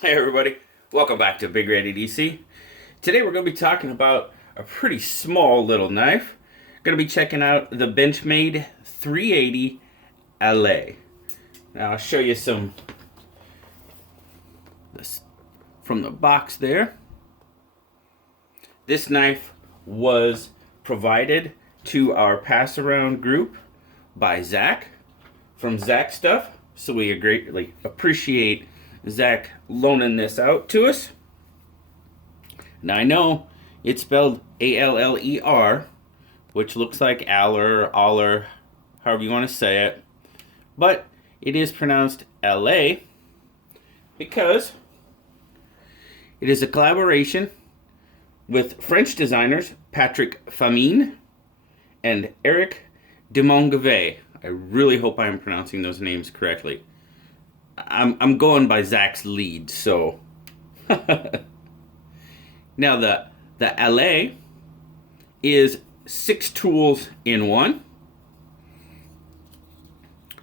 Hey everybody, welcome back to Big Ready DC. Today we're going to be talking about a pretty small little knife. Going to be checking out the Benchmade 380 LA. Now I'll show you some this from the box there. This knife was provided to our pass around group by Zach from Zach Stuff, so we greatly appreciate Zach loaning this out to us. Now I know it's spelled A-L-L-E-R, which looks like Aller, however you want to say it, but it is pronounced L-A because it is a collaboration with French designers Patrick Famine and Eric de Mongevet. I really hope I am pronouncing those names correctly. I'm going by Zach's lead, so. Now the LA is 6 tools in one.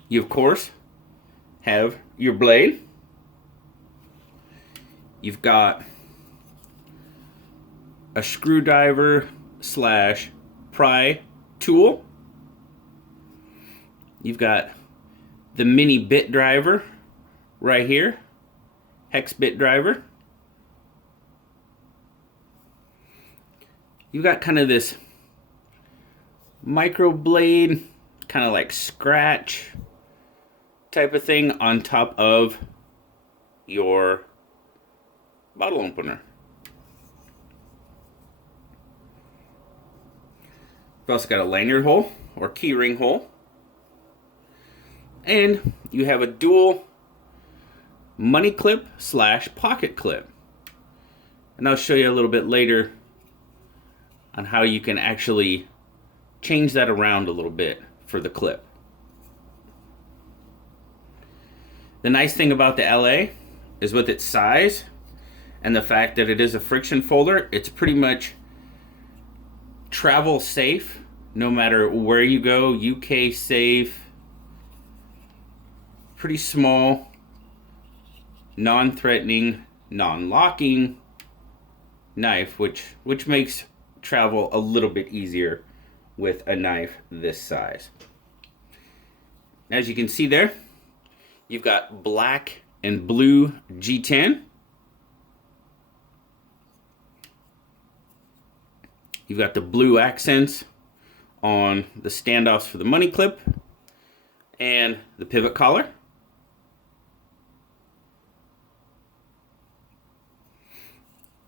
You of course have your blade. You've got a screwdriver slash pry tool. You've got the mini bit driver right here, hex bit driver. You've got kind of this micro blade, kind of like scratch type of thing on top of your bottle opener. You've also got a lanyard hole or key ring hole. And you have a dual money clip slash pocket clip. And I'll show you a little bit later on how you can actually change that around a little bit for the clip. The nice thing about the LA is with its size and the fact that it is a friction folder, it's pretty much travel safe no matter where you go, UK safe, pretty small, non-threatening, non-locking knife, which makes travel a little bit easier with a knife this size. As you can see there, you've got black and blue G10. You've got the blue accents on the standoffs for the money clip and the pivot collar.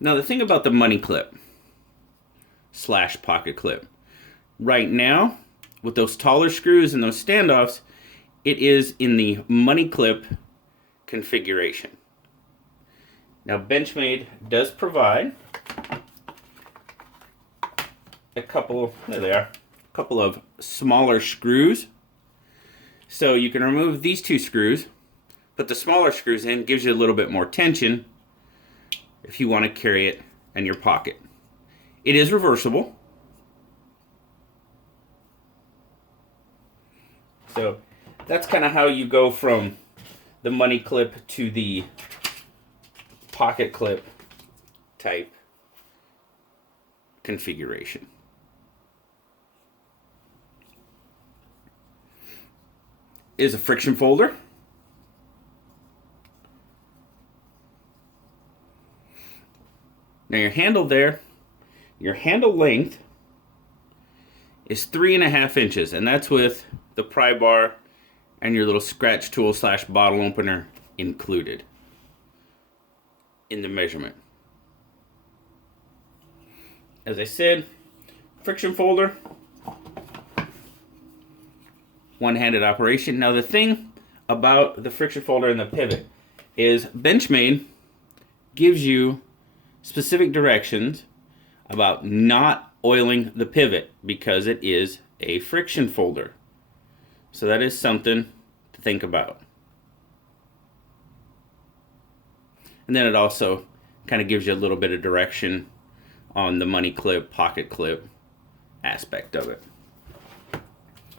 Now the thing about the money clip slash pocket clip, right now with those taller screws and those standoffs, it is in the money clip configuration. Now Benchmade does provide a couple, there they are, a couple of smaller screws. So you can remove these 2 screws, put the smaller screws in, gives you a little bit more tension if you want to carry it in your pocket. It is reversible. So that's kind of how you go from the money clip to the pocket clip type configuration. It is a friction folder. Now your handle there, your handle length is 3.5 inches, and that's with the pry bar and your little scratch tool slash bottle opener included in the measurement. As I said, friction folder, one-handed operation. Now the thing about the friction folder and the pivot is Benchmade gives you specific directions about not oiling the pivot because it is a friction folder. So that is something to think about. And then it also kind of gives you a little bit of direction on the money clip, pocket clip aspect of it.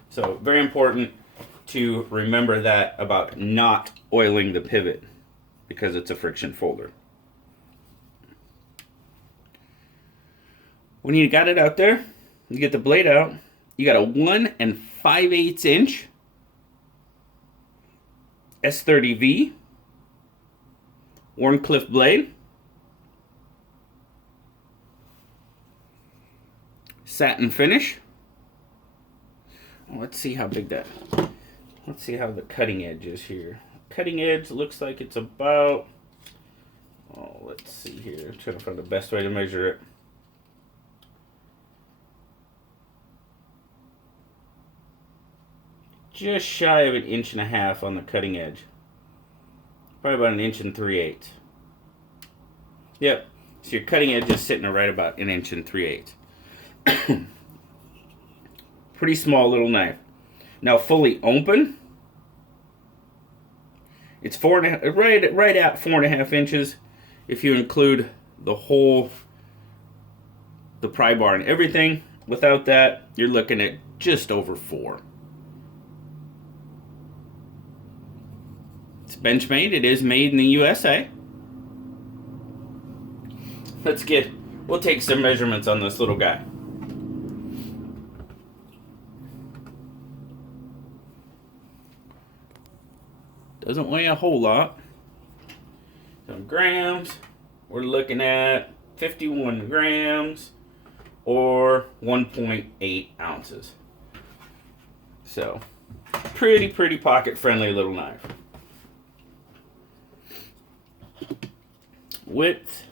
So very important to remember that about not oiling the pivot because it's a friction folder. When you got it out there, you get the blade out, you got a 1 5/8 inch S30V Warncliffe blade. Satin finish. Let's see how big that. Let's see how the cutting edge is here. Cutting edge looks like it's about. Oh, let's see here. I'm trying to find the best way to measure it. Just shy of 1.5 inches on the cutting edge. Probably about 1 3/8 inches. Yep. So your cutting edge is sitting right about 1 3/8 inches. Pretty small little knife. Now fully open, it's right at 4.5 inches if you include the whole, the pry bar and everything. Without that, you're looking at just over 4. It's Benchmade. It is made in the USA. We'll take some measurements on this little guy. Doesn't weigh a whole lot. Some grams, we're looking at 51 grams or 1.8 ounces. So, pretty pocket friendly little knife. Width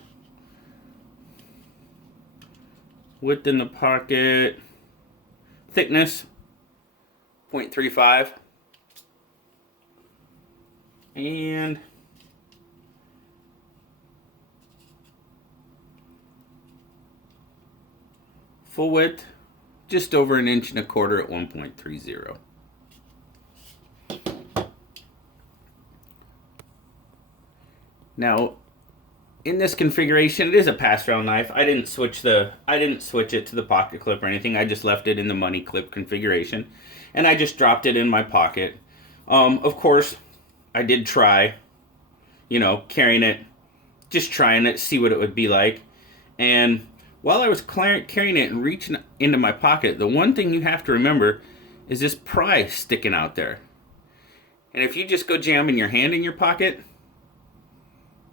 in the pocket, thickness 0.35, and full width just over 1.25 inches at 1.30. Now, in this configuration, it is a pass-around knife. I didn't switch it to the pocket clip or anything. I just left it in the money clip configuration, and I just dropped it in my pocket. Of course, I did try, carrying it, just trying it, see what it would be like. And while I was carrying it and reaching into my pocket, the one thing you have to remember is this pry sticking out there. And if you just go jamming your hand in your pocket,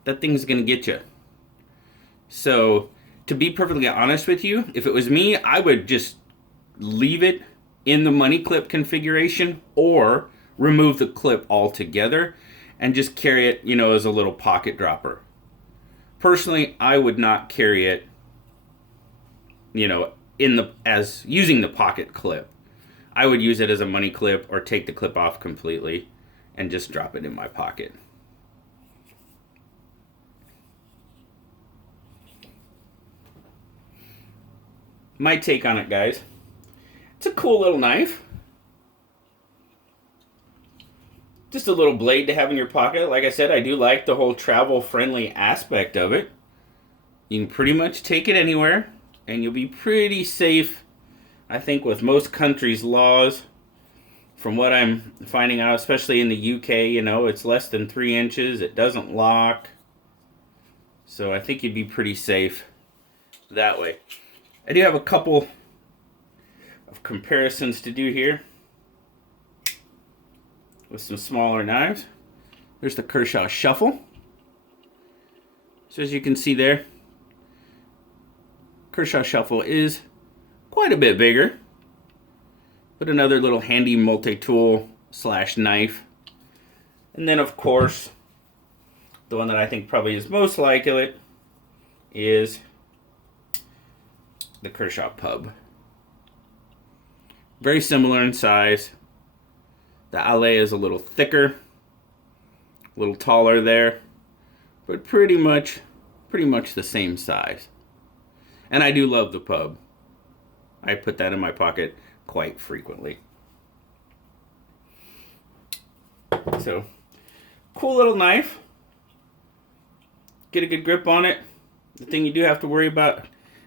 that thing's going to get you. So, to be perfectly honest with you, if it was me, I would just leave it in the money clip configuration or remove the clip altogether and just carry it, as a little pocket dropper. Personally, I would not carry it, as using the pocket clip. I would use it as a money clip or take the clip off completely and just drop it in my pocket. My take on it, guys. It's a cool little knife. Just a little blade to have in your pocket. Like I said, I do like the whole travel-friendly aspect of it. You can pretty much take it anywhere, and you'll be pretty safe, I think, with most countries' laws. From what I'm finding out, especially in the UK, it's less than 3 inches. It doesn't lock. So I think you'd be pretty safe that way. I do have a couple of comparisons to do here with some smaller knives. There's the Kershaw Shuffle. So as you can see there, Kershaw Shuffle is quite a bit bigger, but another little handy multi-tool / knife. And then of course, the one that I think probably is most like it is the Kershaw Pub. Very similar in size. The alley is a little thicker, a little taller there, but pretty much the same size. And I do love the Pub. I put that in my pocket quite frequently. So, cool little knife. Get a good grip on it. The thing you do have to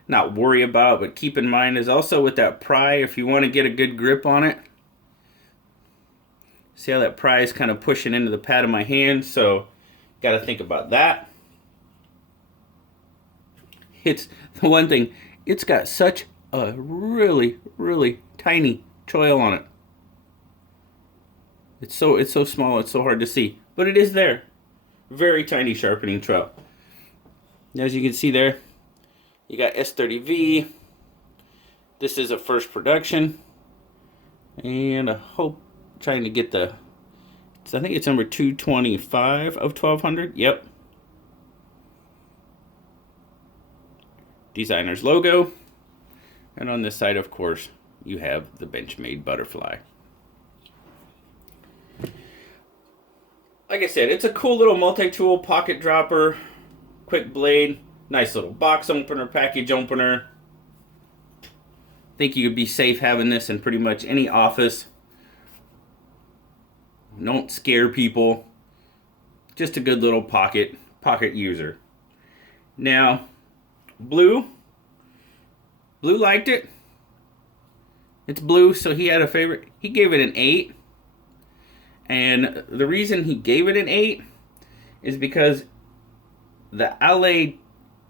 but keep in mind is also with that pry, if you want to get a good grip on it. See how that pry is kind of pushing into the pad of my hand, so Got to think about that. It's the one thing, it's got such a really, really tiny choil on it. It's so small, it's so hard to see. But it is there. Very tiny sharpening trowel. As you can see there, you got S30V. This is a first production. And I hope, trying to get the, I think it's number 225 of 1200. Yep. Designer's logo. And on this side, of course, you have the Benchmade butterfly. Like I said, it's a cool little multi-tool pocket dropper, quick blade, nice little box opener, package opener. Think you could be safe having this in pretty much any office. Don't scare people. Just a good little pocket user. Now, Blue liked it. It's Blue, so he had a favorite. He gave it an 8. And the reason he gave it an 8 is because the LA,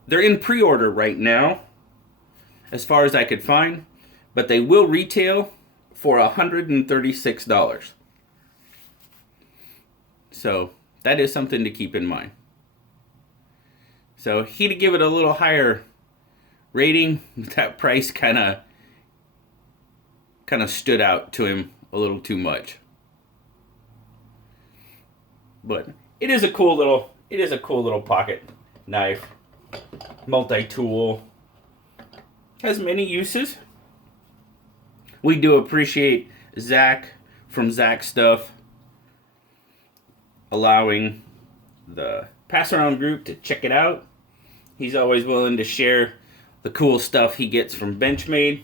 they're in pre-order right now, as far as I could find, but they will retail for $136. So that is something to keep in mind. So he'd give it a little higher rating. That price kind of stood out to him a little too much. But it is a cool little pocket knife, multi-tool. Has many uses. We do appreciate Zach from Zach Stuff allowing the pass around group to check it out. He's always willing to share the cool stuff he gets from Benchmade,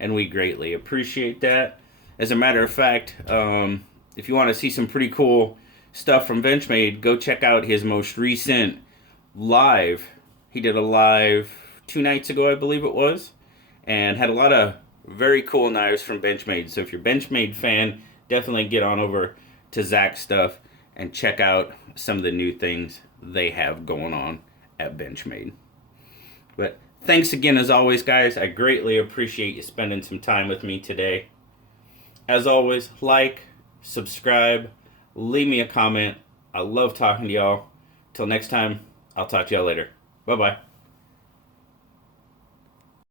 and we greatly appreciate that. As a matter of fact, if you want to see some pretty cool stuff from Benchmade, go check out his most recent live. He did a live 2 nights ago, I believe it was, and had a lot of very cool knives from Benchmade. So if you're a Benchmade fan, definitely get on over to Zach Stuff and check out some of the new things they have going on at Benchmade. But thanks again, as always, guys. I greatly appreciate you spending some time with me today. As always, like, subscribe, leave me a comment. I love talking to y'all. Till next time, I'll talk to y'all later. Bye-bye.